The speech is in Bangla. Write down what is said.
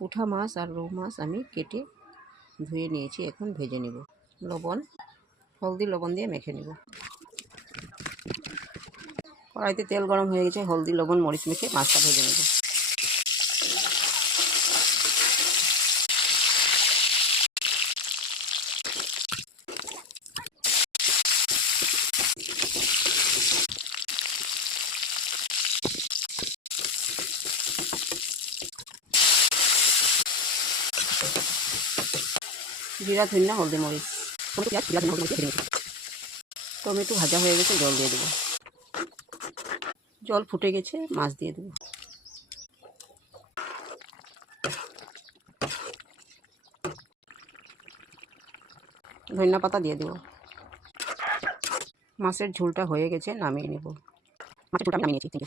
পুঁঠা মাছ আর রৌ মাছ আমি কেটে ধুয়ে নিয়েছি, এখন ভেজে নেব। হলদি লবণ দিয়ে মেখে নেব। কড়াইতে তেল গরম হয়ে গেছে, হলদি লবণ মরিচ মেখে মাছটা ভেজে নেব। জিরা ধনিয়া হলদি মরিচ টমেটো ভাজা হয়ে গেছে, জল দিয়ে দেবো। জল ফুটে গেছে, মাছ দিয়ে দেবো। ধনিয়া পাতা দিয়ে দেবো। মাছের ঝোলটা হয়ে গেছে, নামিয়ে নেব। মাছের ঝোলটা আমি নামিয়ে নিয়েছি।